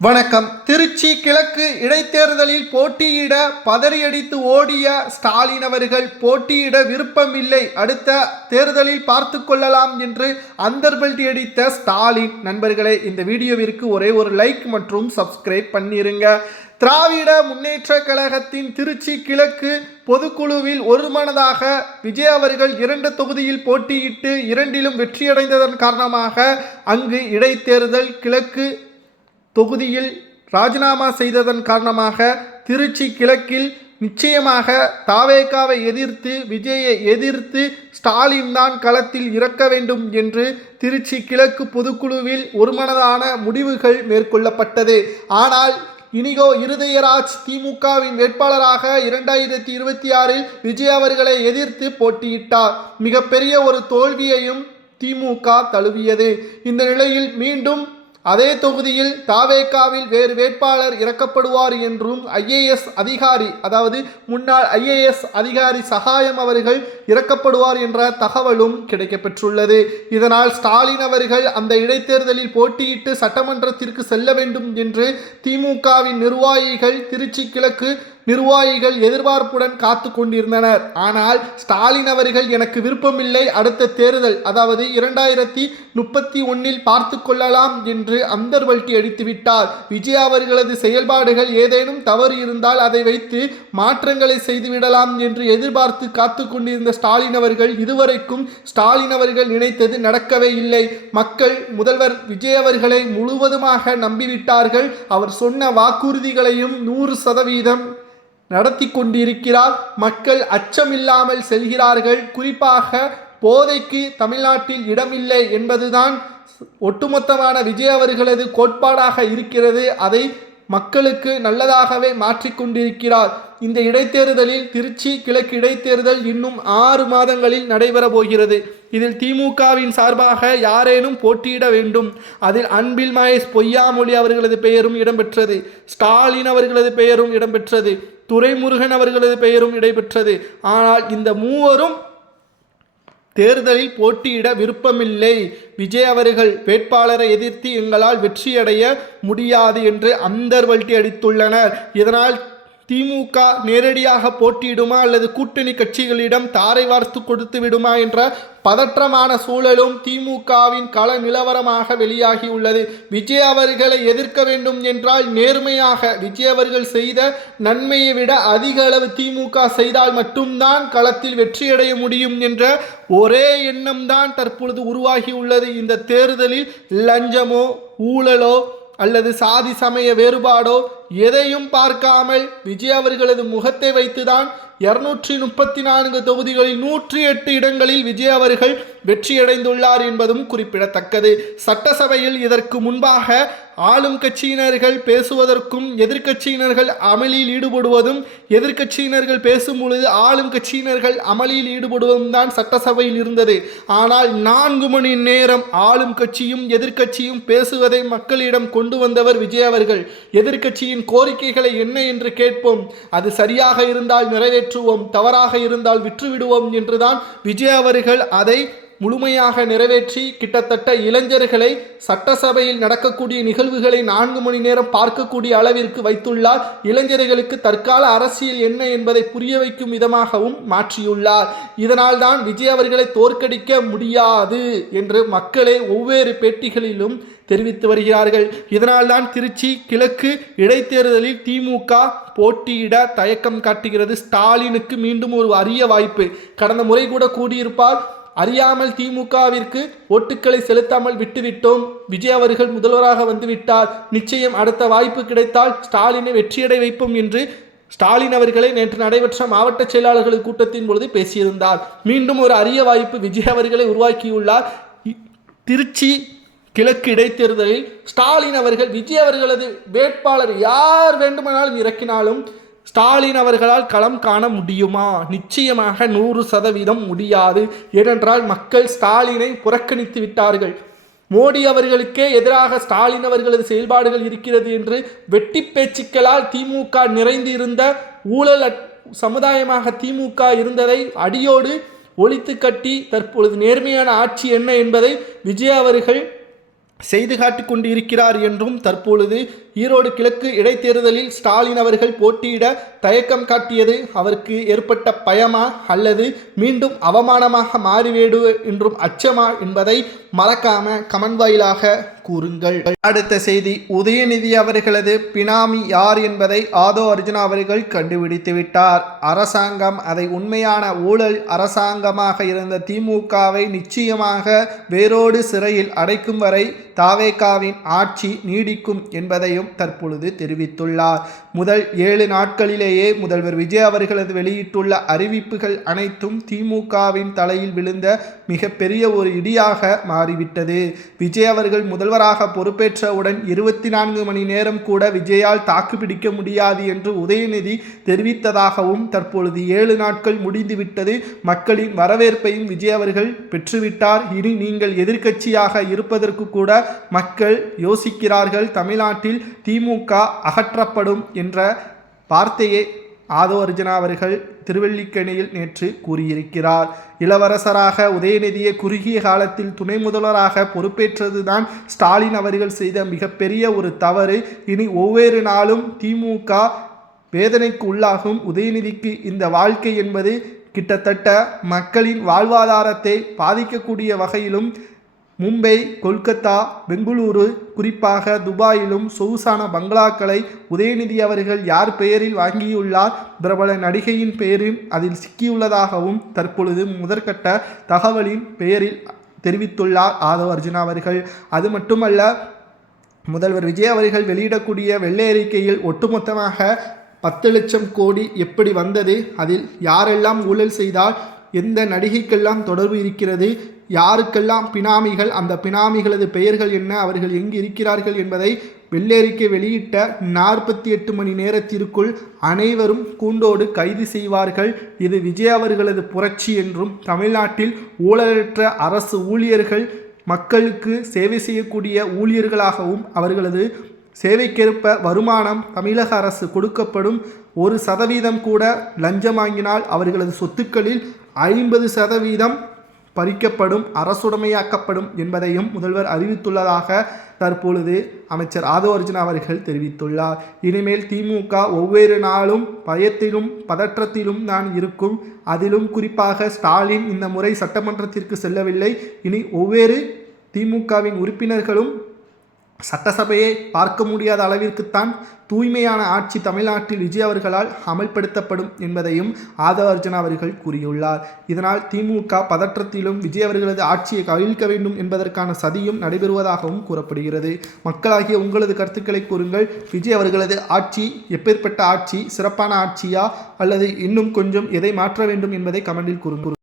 வணக்கம். திருச்சி கிழக்கு இடைத்தேர்தலில் போட்டியிட பதறியடித்து ஓடிய ஸ்டாலின் அவர்கள் போட்டியிட விருப்பமில்லை, அடுத்த தேர்தலில் பார்த்து கொள்ளலாம் என்று அந்தர்பல்டி அடித்த ஸ்டாலின் நண்பர்களே, இந்த வீடியோவிற்கு ஒரே ஒரு லைக் மற்றும் சப்ஸ்கிரைப் பண்ணிருங்க. திராவிட முன்னேற்ற கழகத்தின் திருச்சி கிழக்கு பொதுக்குழுவில் ஒருமனதாக விஜய் அவர்கள் 2 தொகுதியில் போட்டியிட்டு 2லும் வெற்றியடைந்ததன் காரணமாக அங்கு இடைத்தேர்தல் கிழக்கு தொகுதியில் ராஜினாமா செய்ததன் காரணமாக திருச்சி கிழக்கில் நிச்சயமாக தாவேகாவை எதிர்த்து விஜயை எதிர்த்து ஸ்டாலின் தான் களத்தில் இறக்க வேண்டும் என்று திருச்சி கிழக்கு பொதுக்குழுவில் ஒருமனதான முடிவுகள் மேற்கொள்ளப்பட்டது. ஆனால் இனிகோ இருதயராஜ் திமுகவின் வேட்பாளராக 2026 விஜய் அவர்களை எதிர்த்து போட்டியிட்டார். மிகப்பெரிய ஒரு தோல்வியையும் திமுக தழுவியது. இந்த நிலையில் மீண்டும் அதே தொகுதியில் தாவேகாவில் வேறு வேட்பாளர் இறக்கப்படுவார் என்றும் ஐஏஎஸ் அதிகாரி, அதாவது முன்னாள் ஐஏஎஸ் அதிகாரி சகாயம் அவர்கள் இறக்கப்படுவார் என்ற தகவலும் கிடைக்கப்பெற்றுள்ளது. இதனால் ஸ்டாலின் அவர்கள் அந்த இடைத்தேர்தலில் போட்டியிட்டு சட்டமன்றத்திற்கு செல்ல வேண்டும் என்று திமுகவின் நிர்வாகிகள், திருச்சி கிழக்கு நிர்வாகிகள் எதிர்பார்ப்புடன் காத்து கொண்டிருந்தனர். ஆனால் ஸ்டாலின் அவர்கள் எனக்கு விருப்பமில்லை, அடுத்த தேர்தல் அதாவது 2031 பார்த்து கொள்ளலாம் என்று அந்தர்பல்டி அடித்துவிட்டார். விஜய் அவர்களது செயல்பாடுகள் ஏதேனும் தவறு இருந்தால் அதை வைத்து மாற்றங்களை செய்துவிடலாம் என்று எதிர்பார்த்து காத்து கொண்டிருந்த ஸ்டாலின் அவர்கள் இதுவரைக்கும் ஸ்டாலின் அவர்கள் நினைத்தது நடக்கவே இல்லை. மக்கள் முதல்வர் விஜய் அவர்களை முழுவதுமாக நம்பிவிட்டார்கள். அவர் சொன்ன வாக்குறுதிகளையும் 100% நடத்தி கொண்டிருக்கிறார். மக்கள் அச்சமில்லாமல் செல்கிறார்கள். குறிப்பாக போதைக்கு தமிழ்நாட்டில் இடமில்லை என்பதுதான் ஒட்டுமொத்தமான விஜய் அவர்களது கோட்பாடாக இருக்கிறது. அதை மக்களுக்கு நல்லதாகவே மாற்றிக்கொண்டிருக்கிறார். இந்த இடைத்தேர்தலில் திருச்சி கிழக்கு இடைத்தேர்தல் இன்னும் 6 மாதங்களில் நடைபெற போகிறது. இதில் திமுகவின் சார்பாக யாரேனும் போட்டியிட வேண்டும். அதில் அன்பில் மகேஷ் பொய்யாமொழி அவர்களது பெயரும் இடம்பெற்றது, ஸ்டாலின் அவர்களது பெயரும் இடம்பெற்றது, துரைமுருகன் அவர்களது பெயரும் இடம்பெற்றது. ஆனால் இந்த மூவரும் தேர்தலில் போட்டியிட விருப்பமில்லை, விஜய் அவர்கள் வேட்பாளரை எதிர்த்து எங்களால் வெற்றியடைய முடியாது என்று அந்தர்பல்டி அடித்துள்ளனர். இதனால் திமுக நேரடியாக போட்டியிடுமா அல்லது கூட்டணி கட்சிகளிடம் தாரை வார்த்து கொடுத்து விடுமா என்ற பதற்றமான சூழலும் திமுகவின் கள நிலவரமாக வெளியாகியுள்ளது. விஜய் அவர்களை எதிர்க்க வேண்டும் என்றால் நேர்மையாக விஜய் அவர்கள் செய்த நன்மையை விட அதிக அளவு திமுக செய்தால் மட்டும்தான் களத்தில் வெற்றியடைய முடியும் என்ற ஒரே எண்ணம்தான் தற்பொழுது உருவாகியுள்ளது. இந்த தேர்தலில் லஞ்சமோ ஊழலோ அல்லது சாதி சமய வேறுபாடோ எதையும் பார்க்காமல் விஜய் அவர்களது முகத்தை வைத்துதான் 234 தொகுதிகளில் 108 இடங்களில் விஜய் அவர்கள் வெற்றியடைந்துள்ளார் என்பதும் குறிப்பிடத்தக்கது. சட்டசபையில் இதற்கு முன்பாக ஆளும் கட்சியினர்கள் பேசுவதற்கும் எதிர்க்கட்சியினர்கள் அமளியில் ஈடுபடுவதும், எதிர்க்கட்சியினர்கள் பேசும் பொழுது ஆளும் கட்சியினர்கள் அமளியில் ஈடுபடுவதும் தான் சட்டசபையில் இருந்தது. ஆனால் 4 மணி நேரம் ஆளும் கட்சியும் எதிர்க்கட்சியும் பேசுவதை மக்களிடம் கொண்டு வந்தவர் விஜய் அவர்கள். எதிர்க்கட்சியின் கோரிக்கைகளை என்ன என்று கேட்போம், அது சரியாக இருந்தால் நிறைவேற்றுவோம், தவறாக இருந்தால் விற்றுவிடுவோம் என்றுதான் விஜய் அவர்கள் அதை முழுமையாக நிறைவேற்றி கிட்டத்தட்ட இளைஞர்களை சட்டசபையில் நடக்கக்கூடிய நிகழ்வுகளை 4 மணி நேரம் பார்க்கக்கூடிய அளவிற்கு வைத்துள்ளார். இளைஞர்களுக்கு தற்கால அரசியல் என்ன என்பதை புரிய வைக்கும் விதமாகவும் மாற்றியுள்ளார். இதனால் தான் விஜய் அவர்களை தோற்கடிக்க முடியாது என்று மக்களே ஒவ்வொரு பேட்டிகளிலும் தெரிவித்து வருகிறார்கள். இதனால்தான் திருச்சி கிழக்கு இடைத்தேர்தலில் திமுக போட்டியிட தயக்கம் காட்டுகிறது. ஸ்டாலினுக்கு மீண்டும் ஒரு அரிய வாய்ப்பு. கடந்த முறை கூட கூடியிருப்பார், அறியாமல் திமுகவிற்கு ஓட்டுக்களை செலுத்தாமல் விட்டுவிட்டோம், விஜய் அவர்கள் முதல்வராக வந்துவிட்டார், நிச்சயம் அடுத்த வாய்ப்பு கிடைத்தால் ஸ்டாலினை வெற்றியடை வைப்போம் என்று ஸ்டாலின் அவர்களே நேற்று நடைபெற்ற மாவட்ட செயலாளர்கள் கூட்டத்தின் பொழுது பேசியிருந்தார். மீண்டும் ஒரு அரிய வாய்ப்பு விஜய் அவர்களை உருவாக்கியுள்ளார். திருச்சி கிழக்கு இடைத்தேர்தலில் ஸ்டாலின் அவர்கள் விஜய் அவர்களது வேட்பாளர் யார் வேண்டுமானாலும் இறக்கினாலும் ஸ்டாலின் அவர்களால் களம் காண முடியுமா? நிச்சயமாக 100% முடியாது. ஏனென்றால் மக்கள் ஸ்டாலினை புறக்கணித்து விட்டார்கள். மோடி அவர்களுக்கே எதிராக ஸ்டாலின் அவர்களது செயல்பாடுகள் இருக்கிறது என்று வெட்டி பேச்சுக்களால் திமுக நிறைந்து இருந்த ஊழல் சமுதாயமாக திமுக இருந்ததை அடியோடு ஒழித்து கட்டி தற்பொழுது நேர்மையான ஆட்சி என்ன என்பதை விஜய் அவர்கள் செய்து காட்டிக் கொண்டு இருக்கிறார் என்றும் தற்பொழுது ஈரோடு கிழக்கு இடைத்தேர்தலில் ஸ்டாலின் அவர்கள் போட்டியிட தயக்கம் காட்டியது அவருக்கு ஏற்பட்ட பயமா அல்லது மீண்டும் அவமானமாக மாறிவிடு என்றும் அச்சமா என்பதை மறக்காம கமெண்ட் வாயிலாக கூறுங்கள். அடுத்த செய்தி, உதயநிதி அவர்களது பினாமி யார் என்பதை ஆதோ அர்ஜுனா அவர்கள் கண்டுபிடித்து விட்டார். அரசாங்கம் அதை உண்மையான ஊழல் அரசாங்கமாக இருந்த திமுகவை நிச்சயமாக வேரோடு சிறையில் அடைக்கும் வரை தாவேகாவின் ஆட்சி நீடிக்கும் என்பதையும் தற்பொழுது தெரிவித்துள்ளார். முதல் 7 நாட்களிலேயே முதல்வர் விஜய் அவர்களது வெளியிட்டுள்ள அறிவிப்புகள் அனைத்தும் திமுகவின் தலையில் விழுந்த மிகப்பெரிய ஒரு இடியாக மாறிவிட்டது. விஜய் அவர்கள் முதல்வராக பொறுப்பேற்றவுடன் 24 மணி நேரம் கூட விஜயால் தாக்குப்பிடிக்க முடியாது என்று உதயநிதி தெரிவித்ததாகவும் தற்பொழுது 7 நாட்கள் முடிந்துவிட்டது. மக்களின் வரவேற்பையும் விஜய் அவர்கள் பெற்றுவிட்டார். இனி நீங்கள் எதிர்க்கட்சியாக இருப்பதற்கு கூட மக்கள் யோசிக்கிறார்கள். தமிழ்நாட்டில் திமுக அகற்றப்படும் என்ற வார்த்தையை ஆதோ அர்ஜுனா அவர்கள் திருவல்லிக்கேணியில் நேற்று கூறியிருக்கிறார். இளவரசராக உதயநிதியை குறுகிய காலத்தில் துணை முதல்வராக பொறுப்பேற்றதுதான் ஸ்டாலின் அவர்கள் செய்த மிகப்பெரிய ஒரு தவறு. இனி ஒவ்வொரு நாளும் திமுக வேதனைக்கு உள்ளாகும். உதயநிதிக்கு இந்த வாழ்க்கை என்பது கிட்டத்தட்ட மக்களின் வாழ்வாதாரத்தை பாதிக்கக்கூடிய வகையிலும் மும்பை, கொல்கத்தா, பெங்களூரு, குறிப்பாக துபாயிலும் சொகுசான பங்களாக்களை உதயநிதி அவர்கள் யார் பெயரில் வாங்கியுள்ளார், பிரபல நடிகையின் பெயரும் அதில் சிக்கியுள்ளதாகவும் தற்பொழுது முதற்கட்ட தகவலின் பெயரில் தெரிவித்துள்ளார் ஆதோ அர்ஜுனா அவர்கள். அது மட்டுமல்ல, முதல்வர் விஜய் அவர்கள் வெளியிடக்கூடிய வெள்ளை அறிக்கையில் ஒட்டுமொத்தமாக 10 லட்சம் கோடி எப்படி வந்தது, அதில் யாரெல்லாம் ஊழல் செய்தால், எந்த நடிகைக்கெல்லாம் தொடர்பு இருக்கிறது, யாருக்கெல்லாம் பினாமிகள், அந்த பினாமிகளது பெயர்கள் என்ன, அவர்கள் எங்கு இருக்கிறார்கள் என்பதை வெள்ளேறிக்கை வெளியிட்ட 48 மணி நேரத்திற்குள் அனைவரும் கூண்டோடு கைது செய்வார்கள். இது விஜய் அவர்களது புரட்சி என்றும், தமிழ்நாட்டில் ஊழலற்ற அரசு ஊழியர்கள் மக்களுக்கு சேவை செய்யக்கூடிய ஊழியர்களாகவும் அவர்களது சேவைக்கேற்ப வருமானம் தமிழக அரசு கொடுக்கப்படும். 1% கூட லஞ்சம் வாங்கினால் அவர்களது சொத்துக்களில் 50% பறிக்கப்படும், அரசுடைமையாக்கப்படும் என்பதையும் முதல்வர் அறிவித்துள்ளதாக தற்பொழுது அமைச்சர் ஆதோ அர்ஜுனா அவர்கள் தெரிவித்துள்ளார். இனிமேல் திமுக ஒவ்வொரு நாளும் பயத்திலும் பதற்றத்திலும் தான் இருக்கும். அதிலும் குறிப்பாக ஸ்டாலின் இந்த முறை சட்டமன்றத்திற்கு செல்லவில்லை. இனி ஒவ்வொரு திமுகவின் உறுப்பினர்களும் சட்டசபையை பார்க்க முடியாத அளவிற்குத்தான் தூய்மையான ஆட்சி தமிழ்நாட்டில் விஜய் அவர்களால் அமல்படுத்தப்படும் என்பதையும் ஆதோ அர்ஜுனா அவர்கள் கூறியுள்ளார். இதனால் திமுக பதற்றத்திலும் விஜய் அவர்களது ஆட்சியை கவிழ்க்க வேண்டும் என்பதற்கான சதியும் நடைபெறுவதாகவும் கூறப்படுகிறது. மக்களாகிய உங்களது கருத்துக்களை கூறுங்கள். விஜய் அவர்களது ஆட்சி எப்பேற்பட்ட ஆட்சி, சிறப்பான ஆட்சியா அல்லது இன்னும் கொஞ்சம் எதை மாற்ற வேண்டும் என்பதை கமெண்டில் கூறுங்கள்.